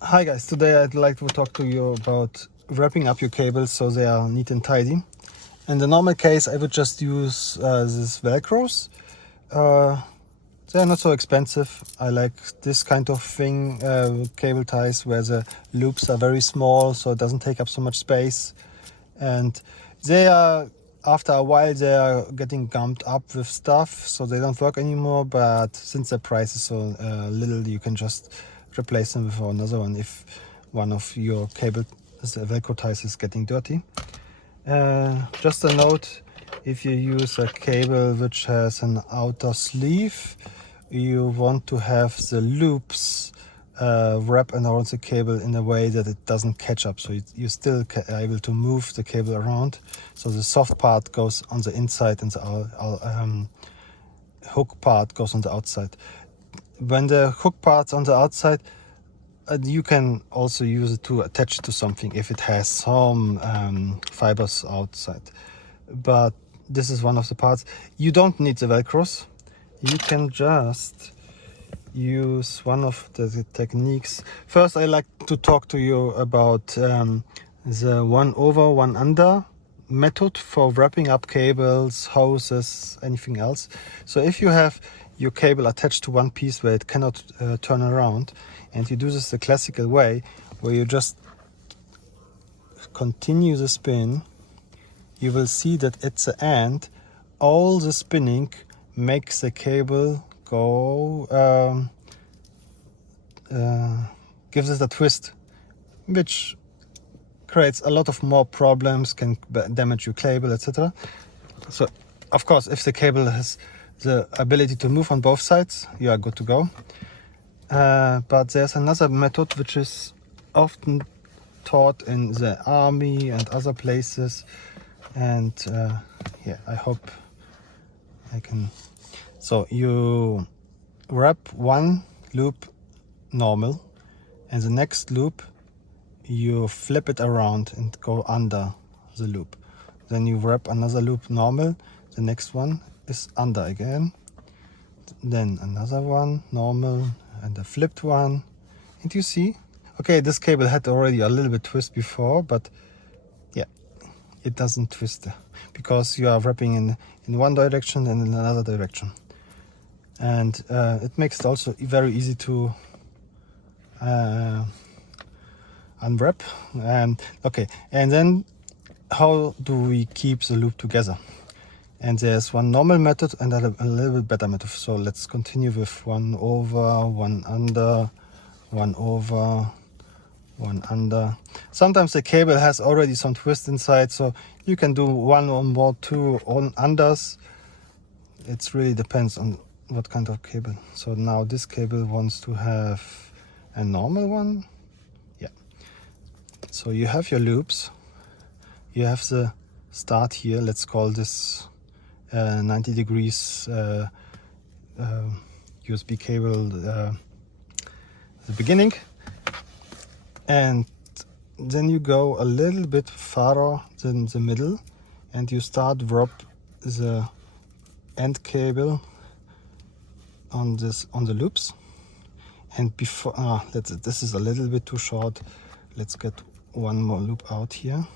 Hi guys, today I'd like to talk to you about wrapping up your cables so they are neat and tidy. In the normal case, I would just use these velcros. They are not so expensive. I like this kind of thing, cable ties where the loops are very small so it doesn't take up so much space. And they are, after a while, they are getting gummed up with stuff so they don't work anymore, but since the price is so little, you can just replace them with another one if one of your cable velcro ties is getting dirty. Just a note, if you use a cable which has an outer sleeve, you want to have the loops wrap around the cable in a way that it doesn't catch up, so you still able to move the cable around, so the soft part goes on the inside and the hook part goes on the outside. When the hook part's on the outside, you can also use it to attach it to something if it has some fibers outside. But this is one of the parts. You don't need the velcros. You can just use one of the techniques. First, I like to talk to you about the one over, one under method for wrapping up cables, hoses, anything else. So if you have your cable attached to one piece where it cannot turn around, and you do this the classical way, where you just continue the spin, you will see that at the end, all the spinning makes the cable go, gives it a twist, which creates a lot of more problems, can damage your cable, etc. So, of course, if the cable has the ability to move on both sides, you are good to go. But there's another method which is often taught in the army and other places, and yeah, I hope I can. So you wrap one loop normal, and the next loop you flip it around and go under the loop. Then you wrap another loop normal, the next one is under again, then another one normal and a flipped one, and you see, okay, this cable had already a little bit twist before, but yeah, it doesn't twist because you are wrapping in one direction and in another direction. And it makes it also very easy to unwrap. Okay, and then how do we keep the loop together? And there's one normal method and a little bit better method. So let's continue with one over, one under, one over, one under. Sometimes the cable has already some twist inside, so you can do one or more, two on unders. It really depends on what kind of cable. So now this cable wants to have a normal one. Yeah. So you have your loops. You have the start here. Let's call this 90 degrees USB cable, the beginning. And then you go a little bit farther than the middle, and you start wrap the end cable on the loops. And before this is a little bit too short. Let's get one more loop out here.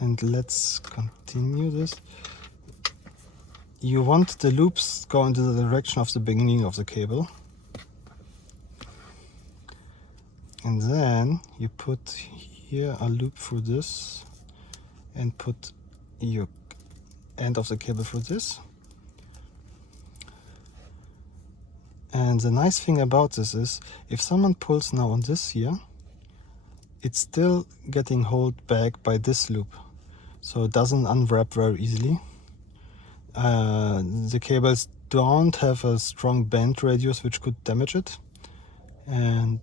And let's continue this. You want the loops go into the direction of the beginning of the cable. And then you put here a loop through this and put your end of the cable through this. And the nice thing about this is, if someone pulls now on this here, it's still getting held back by this loop, so it doesn't unwrap very easily. The cables don't have a strong bend radius which could damage it, and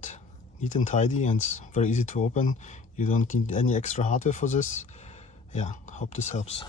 neat and tidy and very easy to open. You don't need any extra hardware for this. Yeah, hope this helps.